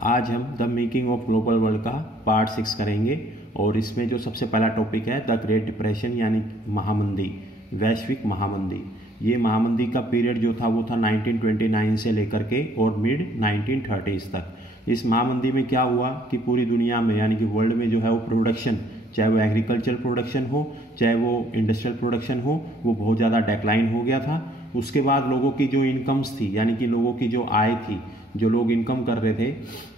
आज हम the making of global world का पार्ट 6 करेंगे और इसमें जो सबसे पहला टॉपिक है द ग्रेट डिप्रेशन यानी महामंदी, वैश्विक महामंदी। ये महामंदी का पीरियड जो था वो था 1929 से लेकर के और मिड 1930s तक। इस महामंदी में क्या हुआ कि पूरी दुनिया में यानी कि वर्ल्ड में जो है वो प्रोडक्शन, चाहे वो एग्रीकल्चर प्रोडक्शन हो चाहे वो इंडस्ट्रियल प्रोडक्शन हो, वो बहुत ज़्यादा डेक्लाइन हो गया था। उसके बाद लोगों की जो इनकम्स थी यानी कि लोगों की जो आय थी, जो लोग इनकम कर रहे थे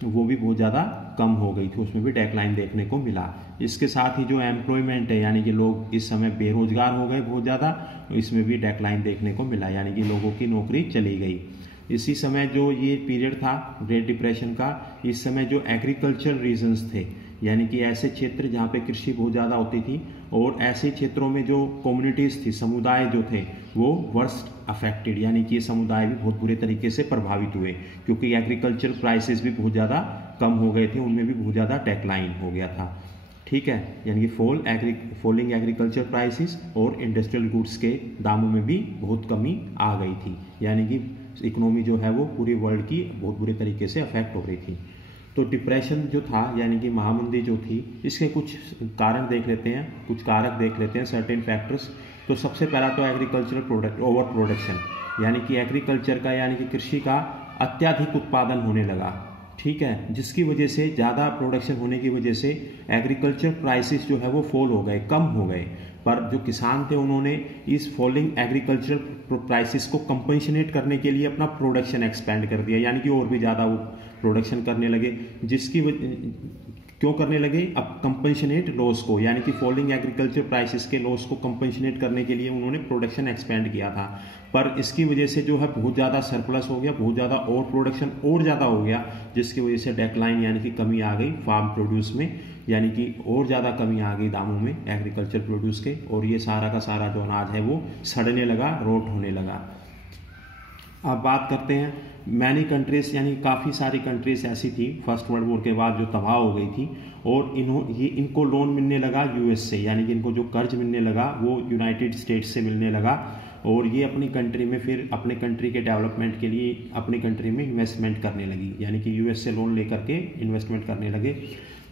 वो भी बहुत ज़्यादा कम हो गई थी, उसमें भी डेक्लाइन देखने को मिला। इसके साथ ही जो एम्प्लॉयमेंट है यानी कि लोग इस समय बेरोजगार हो गए बहुत ज़्यादा, इसमें भी डेक्लाइन देखने को मिला यानी कि लोगों की नौकरी चली गई। इसी समय जो ये पीरियड था ग्रेट डिप्रेशन का, इस समय जो एग्रीकल्चर रीजन्स थे यानी कि ऐसे क्षेत्र जहाँ पे कृषि बहुत ज़्यादा होती थी और ऐसे क्षेत्रों में जो कम्युनिटीज़ थी, समुदाय जो थे वो वर्स्ट अफेक्टेड यानी कि ये समुदाय भी बहुत बुरे तरीके से प्रभावित हुए क्योंकि एग्रीकल्चर प्राइसेस भी बहुत ज़्यादा कम हो गए थे, उनमें भी बहुत ज़्यादा डेक्लाइन हो गया था। ठीक है, यानी कि फॉलिंग एग्रीकल्चर प्राइसेस और इंडस्ट्रियल गुड्स के दामों में भी बहुत कमी आ गई थी, यानी कि इकोनॉमी जो है वो पूरी वर्ल्ड की बहुत बुरे तरीके से अफेक्ट हो रही थी। तो डिप्रेशन जो था यानी कि महामंदी जो थी, इसके कुछ कारण देख लेते हैं, कुछ कारक देख लेते हैं, सर्टेन फैक्टर्स। तो सबसे पहला तो एग्रीकल्चरल ओवर प्रोडक्शन यानी कि एग्रीकल्चर का यानी कि कृषि का अत्यधिक उत्पादन होने लगा। ठीक है, जिसकी वजह से ज़्यादा प्रोडक्शन होने की वजह से एग्रीकल्चर प्राइसेस जो है वो फॉल हो गए, कम हो गए। पर जो किसान थे उन्होंने इस फॉलिंग एग्रीकल्चर प्राइसेस को कंपनसेट करने के लिए अपना प्रोडक्शन एक्सपेंड कर दिया, यानी कि और भी ज़्यादा वो प्रोडक्शन करने लगे। क्यों करने लगे? अब कंपनसेट लॉस को यानी कि फॉलिंग एग्रीकल्चर प्राइसेस के लॉस को कंपनसेट करने के लिए उन्होंने प्रोडक्शन एक्सपेंड किया था। पर इसकी वजह से जो है बहुत ज़्यादा सरप्लस हो गया, बहुत ज़्यादा और प्रोडक्शन और ज़्यादा हो गया, जिसकी वजह से डेक्लाइन यानी कि कमी आ गई फार्म प्रोड्यूस में, यानी कि और ज़्यादा कमी आ गई दामों में एग्रीकल्चर प्रोड्यूस के, और ये सारा का सारा जो अनाज है वो सड़ने लगा, रोट होने लगा। अब बात करते हैं मैनी कंट्रीज यानी काफ़ी सारी कंट्रीज ऐसी थी फर्स्ट वर्ल्ड वॉर के बाद जो तबाह हो गई थी और इनको लोन मिलने लगा यूएस से, यानी कि इनको जो कर्ज मिलने लगा वो यूनाइटेड स्टेट्स से मिलने लगा और ये अपनी कंट्री में फिर अपने कंट्री के डेवलपमेंट के लिए अपनी कंट्री में इन्वेस्टमेंट करने लगी, यानी कि यूएस से लोन लेकर के इन्वेस्टमेंट करने लगे।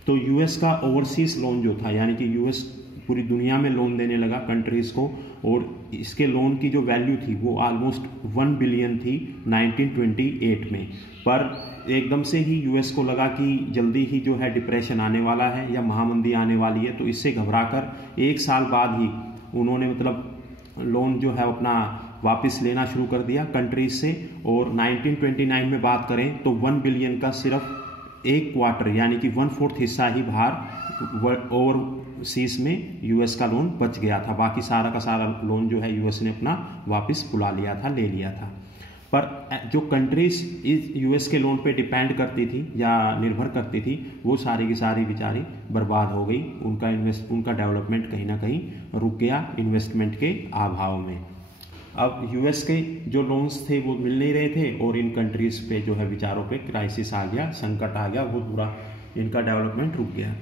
तो यूएस का ओवरसीज लोन जो था यानी कि यूएस पूरी दुनिया में लोन देने लगा कंट्रीज़ को, और इसके लोन की जो वैल्यू थी वो ऑलमोस्ट 1 बिलियन थी 1928 में। पर एकदम से ही यूएस को लगा कि जल्दी ही जो है डिप्रेशन आने वाला है या महामंदी आने वाली है, तो इससे घबराकर 1 साल बाद ही उन्होंने लोन जो है अपना वापस लेना शुरू कर दिया कंट्रीज से। और 1929 में बात करें तो 1 बिलियन का सिर्फ 1 क्वार्टर यानी कि 1/4 हिस्सा ही बाहर ओवरसीज में यूएस का लोन बच गया था, बाकी सारा का सारा लोन जो है यूएस ने अपना वापस बुला लिया था, ले लिया था। पर जो कंट्रीज इस यूएस के लोन पे डिपेंड करती थी या निर्भर करती थी वो सारी की सारी बेचारी बर्बाद हो गई, उनका डेवलपमेंट कहीं ना कहीं रुक गया इन्वेस्टमेंट के अभाव में। अब यूएस के जो लोन्स थे वो मिल नहीं रहे थे और इन कंट्रीज पे जो है बेचारों पे क्राइसिस आ गया, संकट आ गया, बहुत बुरा इनका डेवलपमेंट रुक गया।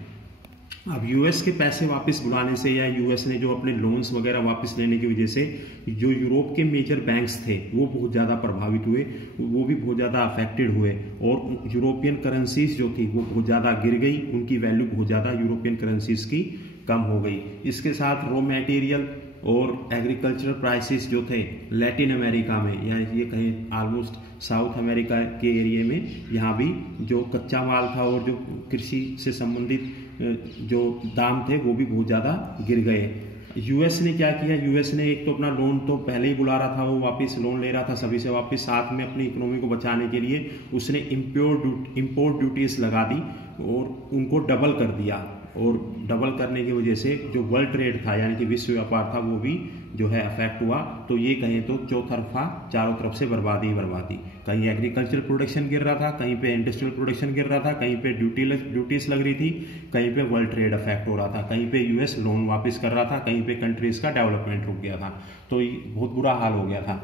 अब यूएस के पैसे वापस बुलाने से या यूएस ने जो अपने लोन्स वगैरह वापस लेने की वजह से जो यूरोप के मेजर बैंक्स थे वो बहुत ज़्यादा प्रभावित हुए, वो भी बहुत ज़्यादा अफेक्टेड हुए और यूरोपियन करेंसीज जो थी वो बहुत ज़्यादा गिर गई, उनकी वैल्यू बहुत ज़्यादा यूरोपियन करेंसीज की कम हो गई। इसके साथ रॉ मटेरियल और एग्रीकल्चरल प्राइसेस जो थे लैटिन अमेरिका में, यानी ये कहीं ऑलमोस्ट साउथ अमेरिका के एरिया में, यहाँ भी जो कच्चा माल था और जो कृषि से संबंधित जो दाम थे वो भी बहुत ज़्यादा गिर गए। यूएस ने क्या किया? यूएस ने एक तो अपना लोन तो पहले ही बुला रहा था, वो वापस लोन ले रहा था सभी से वापस, साथ में अपनी इकोनॉमी को बचाने के लिए उसने इम्पोर्ट ड्यूटीज लगा दी और उनको डबल कर दिया, और डबल करने की वजह से जो वर्ल्ड ट्रेड था यानी कि विश्व व्यापार था वो भी जो है अफेक्ट हुआ। तो ये कहें तो चौतरफा चारों तरफ से बर्बादी ही बर्बादी, कहीं एग्रीकल्चर प्रोडक्शन गिर रहा था, कहीं पे इंडस्ट्रियल प्रोडक्शन गिर रहा था, कहीं पे ड्यूटीज लग रही थी, कहीं पे वर्ल्ड ट्रेड अफेक्ट हो रहा था, कहीं पे यूएस लोन वापस कर रहा था, कहीं पे कंट्रीज का डेवलपमेंट रुक गया था, तो बहुत बुरा हाल हो गया था।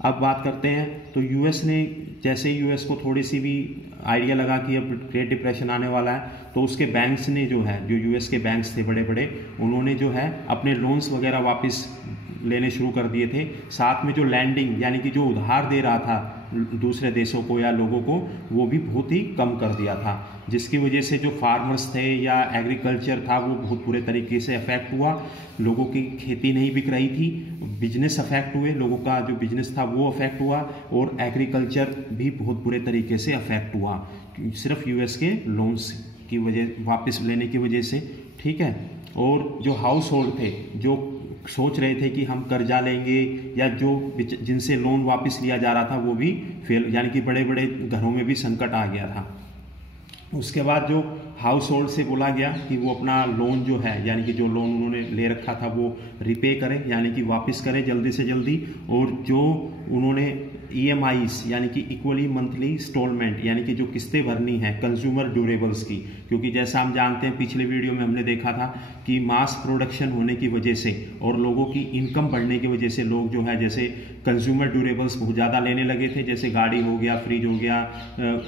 अब बात करते हैं तो यूएस ने जैसे ही यूएस को थोड़ी सी भी आइडिया लगा कि अब ग्रेट डिप्रेशन आने वाला है, तो उसके बैंक्स ने जो यूएस के बैंक्स थे बड़े बड़े, उन्होंने जो है अपने लोन्स वगैरह वापस लेने शुरू कर दिए थे। साथ में जो लैंडिंग यानी कि जो उधार दे रहा था दूसरे देशों को या लोगों को, वो भी बहुत ही कम कर दिया था, जिसकी वजह से जो फार्मर्स थे या एग्रीकल्चर था वो बहुत बुरे तरीके से अफेक्ट हुआ। लोगों की खेती नहीं बिक रही थी, बिजनेस अफेक्ट हुए, लोगों का जो बिजनेस था वो अफेक्ट हुआ, और एग्रीकल्चर भी बहुत बुरे तरीके से अफेक्ट हुआ, सिर्फ यूएस के लोन्स की वजह, वापस लेने की वजह से। ठीक है, और जो हाउस होल्ड थे जो सोच रहे थे कि हम कर्जा लेंगे या जो जिनसे लोन वापस लिया जा रहा था वो भी फेल, यानी कि बड़े बड़े घरों में भी संकट आ गया था। उसके बाद जो हाउस होल्ड से बोला गया कि वो अपना लोन जो है, यानी कि जो लोन उन्होंने ले रखा था वो रिपे करें, यानी कि वापस करें जल्दी से जल्दी, और जो उन्होंने EMIs यानी कि इक्वली मंथली इंस्टॉलमेंट यानी कि जो किस्तें भरनी है कंज्यूमर ड्यूरेबल्स की, क्योंकि जैसा हम जानते हैं पिछले वीडियो में हमने देखा था कि मास प्रोडक्शन होने की वजह से और लोगों की इनकम बढ़ने की वजह से लोग जो है जैसे कंज्यूमर ड्यूरेबल्स बहुत ज़्यादा लेने लगे थे, जैसे गाड़ी हो गया, फ्रिज हो गया,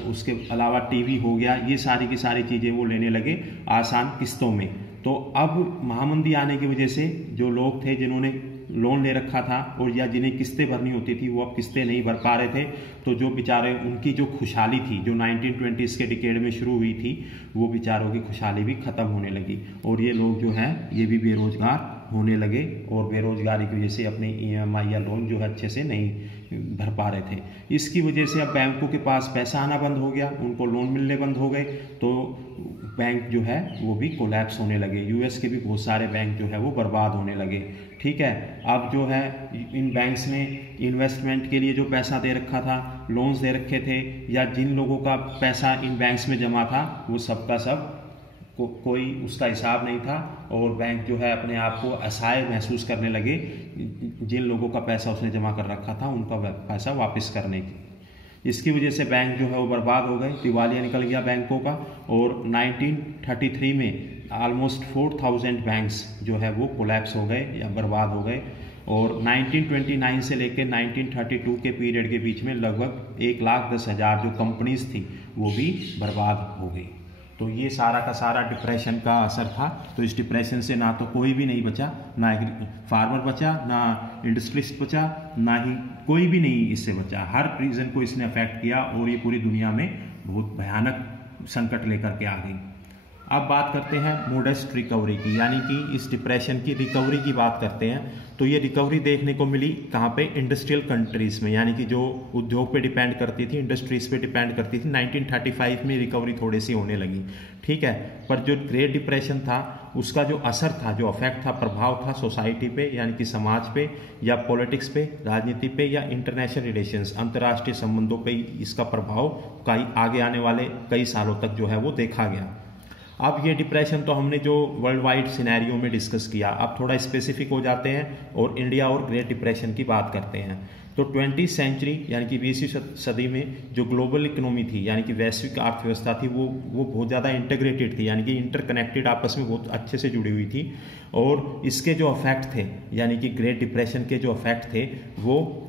उसके अलावा टीवी हो गया, ये सारी की सारी चीज़ें वो लेने लगे आसान किस्तों में। तो अब महामंदी आने की वजह से जो लोग थे जिन्होंने लोन ले रखा था और या जिन्हें किस्तें भरनी होती थी वो अब किस्तें नहीं भर पा रहे थे, तो जो बेचारे उनकी जो खुशहाली थी जो 1920s के डिकेड में शुरू हुई थी वो बेचारों की खुशहाली भी ख़त्म होने लगी, और ये लोग जो हैं ये भी बेरोज़गार होने लगे, और बेरोज़गारी की वजह से अपने EMI या लोन जो है अच्छे से नहीं भर पा रहे थे। इसकी वजह से अब बैंकों के पास पैसा आना बंद हो गया, उनको लोन मिलने बंद हो गए, तो बैंक जो है वो भी कोलैप्स होने लगे। यूएस के भी बहुत सारे बैंक जो है वो बर्बाद होने लगे। ठीक है, अब जो है इन बैंक्स ने इन्वेस्टमेंट के लिए जो पैसा दे रखा था, लोन्स दे रखे थे, या जिन लोगों का पैसा इन बैंक्स में जमा था वो सबका सब कोई उसका हिसाब नहीं था, और बैंक जो है अपने आप को असहाय महसूस करने लगे जिन लोगों का पैसा उसने जमा कर रखा था उनका पैसा वापस करने की। इसकी वजह से बैंक जो है वो बर्बाद हो गए, दिवालिया निकल गया बैंकों का, और 1933 में ऑलमोस्ट 4000 बैंक्स जो है वो कोलैप्स हो गए या बर्बाद हो गए, और 1929 से लेकर 1932 के पीरियड के बीच में लगभग 1,10,000 जो कंपनीज थी वो भी बर्बाद हो गई। तो ये सारा का सारा डिप्रेशन का असर था। तो इस डिप्रेशन से ना तो कोई भी नहीं बचा, ना फार्मर बचा, ना इंडस्ट्रिस्ट बचा, ना ही कोई भी नहीं इससे बचा। हर रीजन को इसने अफेक्ट किया और ये पूरी दुनिया में बहुत भयानक संकट लेकर के आ गई। अब बात करते हैं मोडेस्ट रिकवरी की, यानी कि इस डिप्रेशन की रिकवरी की बात करते हैं। तो ये रिकवरी देखने को मिली कहाँ पे? इंडस्ट्रियल कंट्रीज़ में, यानी कि जो उद्योग पे डिपेंड करती थी, इंडस्ट्रीज़ पे डिपेंड करती थी। 1935 में रिकवरी थोड़ी सी होने लगी। ठीक है, पर जो ग्रेट डिप्रेशन था उसका जो असर था, जो अफेक्ट था, प्रभाव था सोसाइटी पे, यानी कि समाज पे या पॉलिटिक्स पे, राजनीति पे या इंटरनेशनल रिलेशंस, अंतर्राष्ट्रीय संबंधों पे इसका प्रभाव कई आगे आने वाले कई सालों तक जो है वो देखा गया। अब ये डिप्रेशन तो हमने जो वर्ल्ड वाइड सिनेरियो में डिस्कस किया, अब थोड़ा स्पेसिफिक हो जाते हैं और इंडिया और ग्रेट डिप्रेशन की बात करते हैं। तो 20वीं सेंचुरी यानी कि 20वीं सदी में जो ग्लोबल इकोनॉमी थी, यानी कि वैश्विक अर्थव्यवस्था थी, वो बहुत ज़्यादा इंटीग्रेटेड थी, यानी कि इंटरकनेक्टेड, आपस में बहुत अच्छे से जुड़ी हुई थी। और इसके जो अफेक्ट थे, यानी कि ग्रेट डिप्रेशन के जो अफेक्ट थे, वो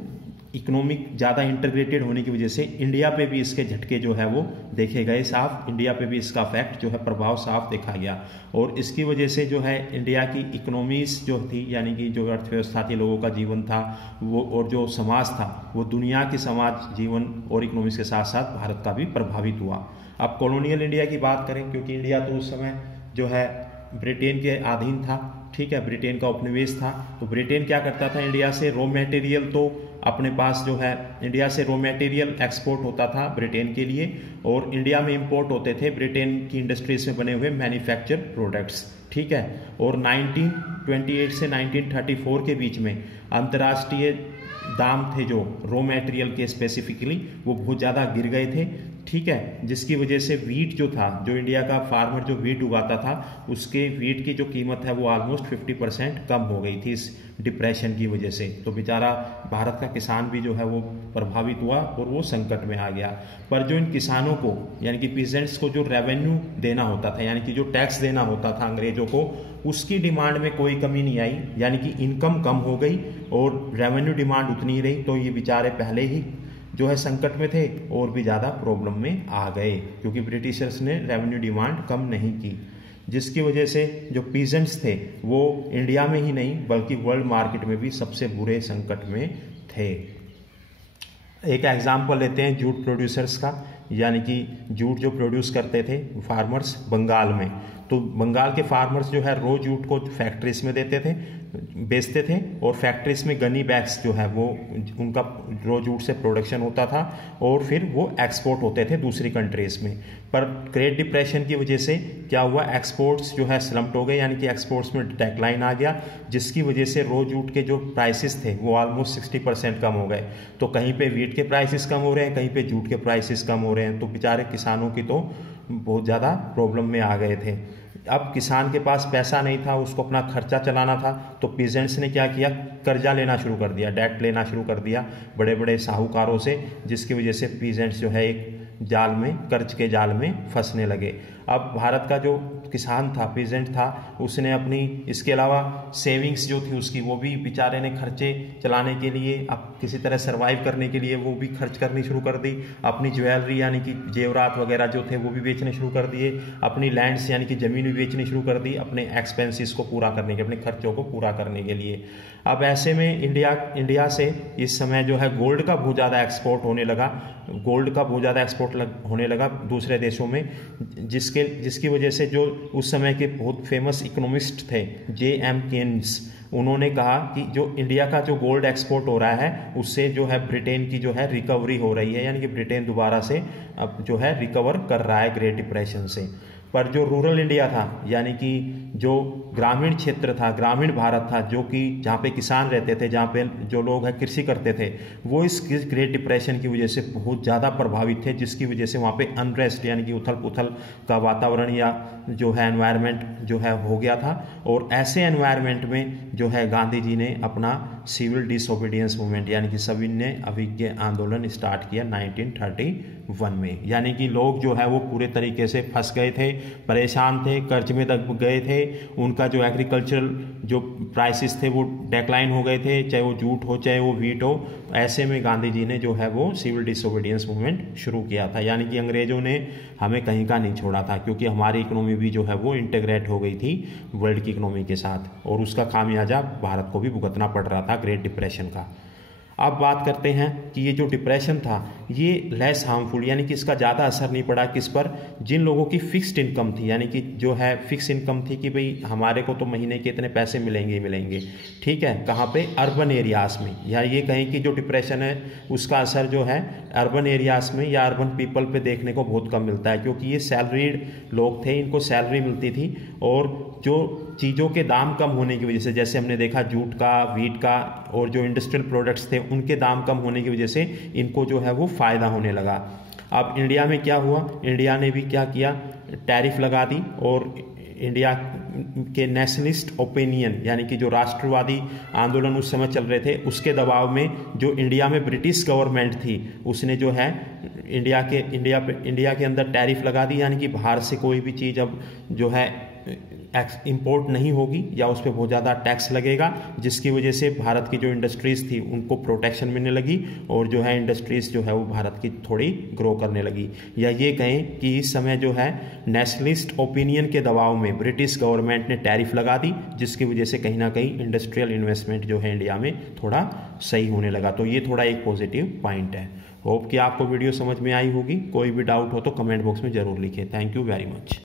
इकोनॉमिक ज़्यादा इंटीग्रेटेड होने की वजह से इंडिया पे भी इसके झटके जो है वो देखे गए साफ। इंडिया पे भी इसका अफेक्ट जो है, प्रभाव साफ देखा गया। और इसकी वजह से जो है इंडिया की इकोनॉमीज जो थी, यानी कि जो अर्थव्यवस्था थी, लोगों का जीवन था वो, और जो समाज था वो दुनिया के समाज जीवन और इकोनॉमीज के साथ साथ भारत का भी प्रभावित हुआ। अब कॉलोनियल इंडिया की बात करें, क्योंकि इंडिया तो उस समय जो है ब्रिटेन के अधीन था। ठीक है, ब्रिटेन का उपनिवेश था। तो ब्रिटेन क्या करता था, इंडिया से रॉ मटेरियल तो अपने पास जो है, इंडिया से रॉ मटेरियल एक्सपोर्ट होता था ब्रिटेन के लिए, और इंडिया में इंपोर्ट होते थे ब्रिटेन की इंडस्ट्रीज में बने हुए मैन्युफैक्चर प्रोडक्ट्स। ठीक है, और 1928 से 1934 के बीच में अंतर्राष्ट्रीय दाम थे जो रॉ मटेरियल के स्पेसिफिकली, वो बहुत ज़्यादा गिर गए थे। ठीक है, जिसकी वजह से वीट जो था, जो इंडिया का फार्मर जो वीट उगाता था, उसके वीट की जो कीमत है वो ऑलमोस्ट 50% कम हो गई थी इस डिप्रेशन की वजह से। तो बेचारा भारत का किसान भी जो है वो प्रभावित हुआ और वो संकट में आ गया। पर जो इन किसानों को, यानी कि पीजेंट्स को जो रेवेन्यू देना होता था, यानी कि जो टैक्स देना होता था अंग्रेजों को, उसकी डिमांड में कोई कमी नहीं आई, यानी कि इनकम कम हो गई और रेवेन्यू डिमांड उतनी ही रही। तो ये बेचारे पहले ही जो है संकट में थे और भी ज़्यादा प्रॉब्लम में आ गए, क्योंकि ब्रिटिशर्स ने रेवेन्यू डिमांड कम नहीं की। जिसकी वजह से जो पीजेंट्स थे वो इंडिया में ही नहीं बल्कि वर्ल्ड मार्केट में भी सबसे बुरे संकट में थे। एक एग्जाम्पल लेते हैं जूट प्रोड्यूसर्स का, यानी कि जूट जो प्रोड्यूस करते थे फार्मर्स बंगाल में, तो बंगाल के फार्मर्स जो है रो जूट को फैक्ट्रीज में देते थे, बेचते थे, और फैक्ट्रीज में गनी बैग्स जो है वो उनका रो जूट से प्रोडक्शन होता था और फिर वो एक्सपोर्ट होते थे दूसरी कंट्रीज में। पर ग्रेट डिप्रेशन की वजह से क्या हुआ, एक्सपोर्ट्स जो है स्लम्प्ड हो गए, यानी कि एक्सपोर्ट्स में डिक्लाइन आ गया, जिसकी वजह से रो जूट के जो प्राइसेस थे वो ऑलमोस्ट 60% कम हो गए। तो कहीं पे वीट के प्राइसेस कम हो रहे हैं, कहीं पे जूट के प्राइसेस कम हो रहे हैं, तो बेचारे किसानों की तो बहुत ज़्यादा प्रॉब्लम में आ गए थे। अब किसान के पास पैसा नहीं था, उसको अपना खर्चा चलाना था, तो पीजेंट्स ने क्या किया, कर्जा लेना शुरू कर दिया, डेट लेना शुरू कर दिया बड़े बड़े साहूकारों से, जिसकी वजह से पीजेंट्स जो है एक जाल में, कर्ज के जाल में फंसने लगे। अब भारत का जो किसान था, पीजेंट था, उसने अपनी इसके अलावा सेविंग्स जो थी उसकी, वो भी बेचारे ने खर्चे चलाने के लिए, अब किसी तरह सर्वाइव करने के लिए वो भी खर्च करनी शुरू कर दी। अपनी ज्वेलरी यानी कि जेवरात वगैरह जो थे वो भी बेचने शुरू कर दिए, अपनी लैंड्स यानी कि ज़मीन भी बेचनी शुरू कर दी, अपने एक्सपेंसेस को पूरा करने के, अपने खर्चों को पूरा करने के लिए। अब ऐसे में इंडिया से इस समय जो है गोल्ड का बहुत ज़्यादा एक्सपोर्ट होने लगा, गोल्ड का बहुत ज़्यादा एक्सपोर्ट होने लगा दूसरे देशों में, जिसकी वजह से जो उस समय के बहुत फेमस इकोनॉमिस्ट थे J.M. केन्स, उन्होंने कहा कि जो इंडिया का जो गोल्ड एक्सपोर्ट हो रहा है उससे जो है ब्रिटेन की जो है रिकवरी हो रही है, यानी कि ब्रिटेन दोबारा से अब जो है रिकवर कर रहा है ग्रेट डिप्रेशन से। पर जो रूरल इंडिया था, यानी कि जो ग्रामीण क्षेत्र था, ग्रामीण भारत था, जो कि जहाँ पे किसान रहते थे, जहाँ पे जो लोग हैं कृषि करते थे, वो इस ग्रेट डिप्रेशन की वजह से बहुत ज़्यादा प्रभावित थे, जिसकी वजह से वहाँ पे अनरेस्ट यानी कि उथल पुथल का वातावरण या जो है एनवायरनमेंट जो है हो गया था। और ऐसे एनवायरनमेंट में जो है गांधी जी ने अपना सिविल डिसोबीडियंस मूवमेंट यानी कि सविनय अवज्ञा आंदोलन स्टार्ट किया 1931 में। यानी कि लोग जो है वो पूरे तरीके से फंस गए थे, परेशान थे, कर्ज में दब गए थे, उनका जो एग्रीकल्चरल जो प्राइसेस थे वो डेक्लाइन हो गए थे, चाहे वो जूट हो चाहे वो वीट हो। ऐसे में गांधी जी ने जो है वो सिविल डिसोबीडियंस मूवमेंट शुरू किया था, यानी कि अंग्रेजों ने हमें कहीं का नहीं छोड़ा था, क्योंकि हमारी इकोनॉमी भी जो है वो इंटीग्रेट हो गई थी वर्ल्ड की इकोनॉमी के साथ, और उसका खामियाजा भारत को भी भुगतना पड़ रहा था ग्रेट डिप्रेशन का। अब बात करते हैं कि ये जो डिप्रेशन था ये लेस हार्मफुल, यानी कि इसका ज़्यादा असर नहीं पड़ा किस पर, जिन लोगों की फिक्स्ड इनकम थी, यानी कि जो है फिक्स इनकम थी कि भाई हमारे को तो महीने के इतने पैसे मिलेंगे ही मिलेंगे, ठीक है, कहाँ पे, अर्बन एरियाज़ में, या ये कहें कि जो डिप्रेशन है उसका असर जो है अर्बन एरियाज़ में या अर्बन पीपल पे देखने को बहुत कम मिलता है, क्योंकि ये सैलरीड लोग थे, इनको सैलरी मिलती थी, और जो चीज़ों के दाम कम होने की वजह से, जैसे हमने देखा जूट का, वीट का और जो इंडस्ट्रियल प्रोडक्ट्स थे उनके दाम कम होने की वजह से इनको जो है वो फ़ायदा होने लगा। अब इंडिया में क्या हुआ, इंडिया ने भी क्या किया, टैरिफ लगा दी, और इंडिया के नेशनलिस्ट ओपिनियन यानी कि जो राष्ट्रवादी आंदोलन उस समय चल रहे थे उसके दबाव में जो इंडिया में ब्रिटिश गवर्नमेंट थी उसने जो है इंडिया के अंदर टैरिफ लगा दी, यानी कि बाहर से कोई भी चीज़ अब जो है इंपोर्ट नहीं होगी या उस पर बहुत ज़्यादा टैक्स लगेगा, जिसकी वजह से भारत की जो इंडस्ट्रीज़ थी उनको प्रोटेक्शन मिलने लगी, और जो है इंडस्ट्रीज़ जो है वो भारत की थोड़ी ग्रो करने लगी। या ये कहें कि इस समय जो है नेशनलिस्ट ओपिनियन के दबाव में ब्रिटिश गवर्नमेंट ने टैरिफ लगा दी, जिसकी वजह से कहीं ना कहीं इंडस्ट्रियल इन्वेस्टमेंट जो है इंडिया में थोड़ा सही होने लगा। तो ये थोड़ा एक पॉजिटिव पॉइंट है। होप कि आपको वीडियो समझ में आई होगी। कोई भी डाउट हो तो कमेंट बॉक्स में ज़रूर लिखें। Thank you very much.